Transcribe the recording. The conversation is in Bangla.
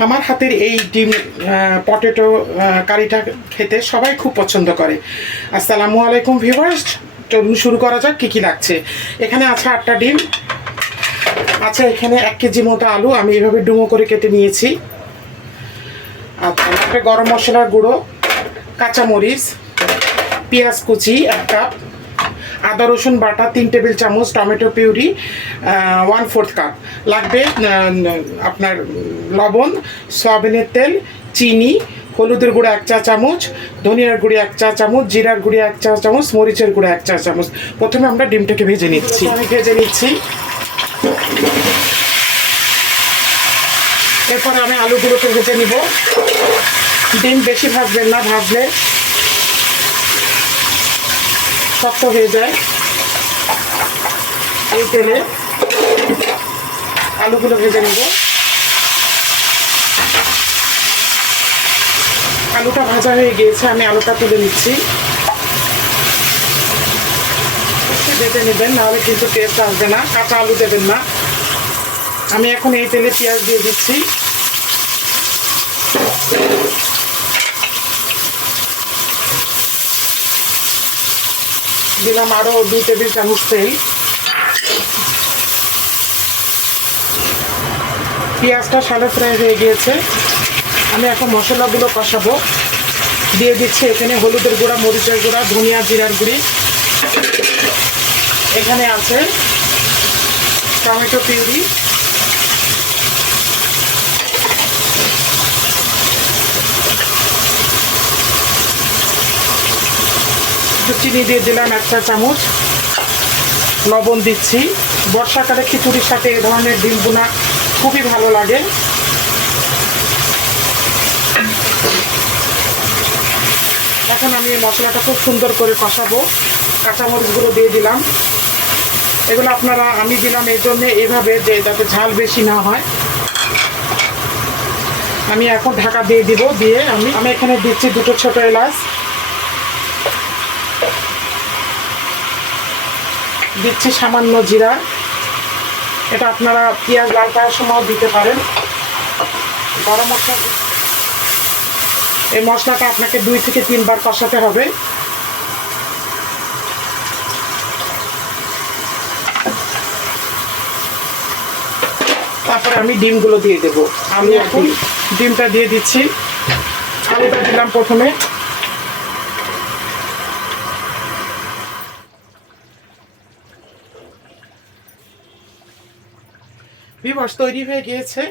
আমার হাতের এই ডিম পটেটো কারিটা খেতে সবাই খুব পছন্দ করে। আসসালামু আলাইকুম ভিউয়ার্স, চলুন শুরু করা যাক। কী কী লাগছে। এখানে আছে 8টা ডিম, আচ্ছা এখানে 1 কেজি মতো আলু আমি এভাবে ডুমো করে কেটে নিয়েছি। আচ্ছা লাগবে গরম মশলার গুঁড়ো, কাঁচামরিচ, পেঁয়াজ কুচি 1 কাপ, আদা রসুন বাটা 3 টেবিল চামচ, টমেটো পিউরি 1/4 কাপ, লাগবে আপনার লবণ, সয়াবিনের তেল, চিনি, হলুদের গুঁড়ো 1 চা চামচ, ধনিয়ার গুঁড়ি 1 চা চামচ, জিরার গুঁড়ি 1 চা চামচ, মরিচের গুঁড়ো 1 চা চামচ। প্রথমে আমরা ডিমটাকে ভেজে নিচ্ছি। এরপরে আমি আলুগুলোকে ভেজে নিব। ডিম বেশি ভাজবেন না, ভাজলে শক্ত হয়ে যায়। এই তেলে আলুগুলো ভেজে নেব। আলুটা ভাজা হয়ে গিয়েছে, আমি আলুটা তুলে নিচ্ছি। একটু ভেজে নেবেন, নাহলে কিন্তু টেস্ট আসবে না। কাঁচা আলু দেবেন না। আমি এখন এই তেলে পেঁয়াজ দিয়ে দিচ্ছি। দিলাম আরও 2 টেবিল চামচ তেল। পেঁয়াজটা সাদা ফ্রাই হয়ে গিয়েছে, আমি এখন মশলাগুলো কষাবো। দিয়ে দিচ্ছি এখানে হলুদের গুঁড়া, মরিচের গুঁড়া, ধনিয়া জিরার গুঁড়ি, এখানে আছে টমেটো পিউরি, চিনি দিয়ে দিলাম 1 চা চামচ, লবণ দিচ্ছি। বর্ষাকালে খিচুড়ির সাথে এ ধরনের ডিম বোনা খুবই ভালো লাগে। এখন আমি এই মশলাটা খুব সুন্দর করে কষাবো। কাঁচামরিচগুলো দিয়ে দিলাম। এগুলো আপনারা, আমি দিলাম এই জন্যে এইভাবে যে যাতে ঝাল বেশি না হয়। আমি এখন ঢাকা দিয়ে দিব। দিয়ে আমি এখানে দিচ্ছি 2টো ছোটো এলাচ, দিচ্ছি সামান্য জিরা। এটা আপনারা পেঁয়াজ লাল করার সময় দিতে পারেন। গরম মশলা, এই মশলাটা আপনাকে 2 থেকে 3 বার কষাতে হবে। তারপরে আমি ডিমগুলো দিয়ে দেব। আমি এখন ডিমটা দিয়ে দিচ্ছি। আলুটা দিলাম প্রথমে। ভিউয়ার্স, তৈরি হয়ে গিয়েছে